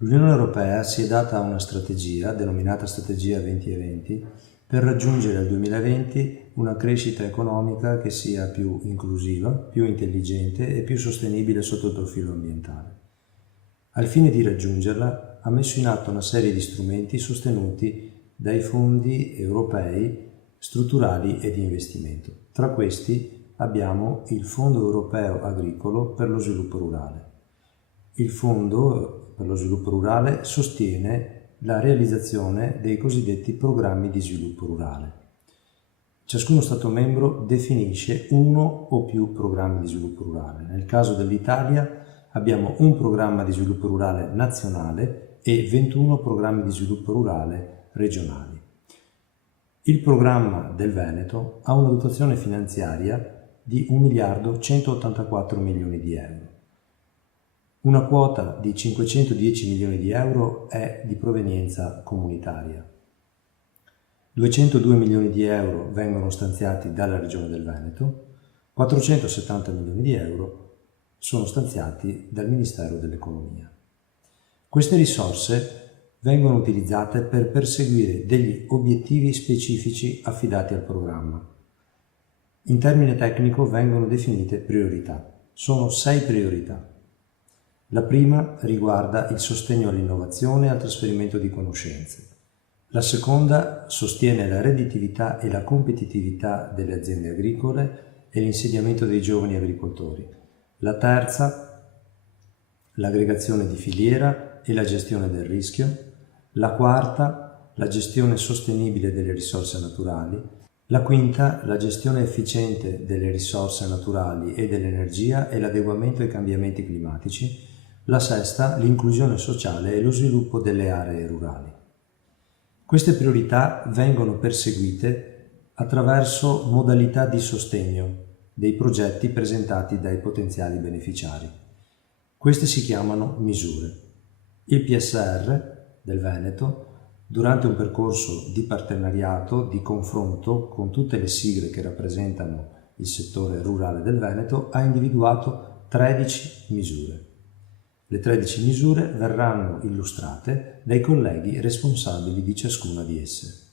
L'Unione Europea si è data una strategia, denominata Strategia 2020, per raggiungere al 2020 una crescita economica che sia più inclusiva, più intelligente e più sostenibile sotto il profilo ambientale. Al fine di raggiungerla ha messo in atto una serie di strumenti sostenuti dai fondi europei strutturali e di investimento. Tra questi abbiamo il Fondo Europeo Agricolo per lo Sviluppo Rurale. Il Fondo per lo Sviluppo Rurale sostiene la realizzazione dei cosiddetti programmi di sviluppo rurale. Ciascuno Stato membro definisce uno o più programmi di sviluppo rurale. Nel caso dell'Italia abbiamo un programma di sviluppo rurale nazionale e 21 programmi di sviluppo rurale regionali. Il programma del Veneto ha una dotazione finanziaria di 1.184 milioni di euro. Una quota di 510 milioni di euro è di provenienza comunitaria. 202 milioni di euro vengono stanziati dalla Regione del Veneto, 470 milioni di euro sono stanziati dal Ministero dell'Economia. Queste risorse vengono utilizzate per perseguire degli obiettivi specifici affidati al programma. In termine tecnico vengono definite priorità. Sono 6 priorità. La prima riguarda il sostegno all'innovazione e al trasferimento di conoscenze. La seconda sostiene la redditività e la competitività delle aziende agricole e l'insediamento dei giovani agricoltori. La terza, l'aggregazione di filiera e la gestione del rischio. La quarta, la gestione sostenibile delle risorse naturali. La quinta, la gestione efficiente delle risorse naturali e dell'energia e l'adeguamento ai cambiamenti climatici. La sesta, l'inclusione sociale e lo sviluppo delle aree rurali. Queste priorità vengono perseguite attraverso modalità di sostegno dei progetti presentati dai potenziali beneficiari. Queste si chiamano misure. Il PSR del Veneto, durante un percorso di partenariato, di confronto con tutte le sigle che rappresentano il settore rurale del Veneto, ha individuato 13 misure. Le 13 misure verranno illustrate dai colleghi responsabili di ciascuna di esse.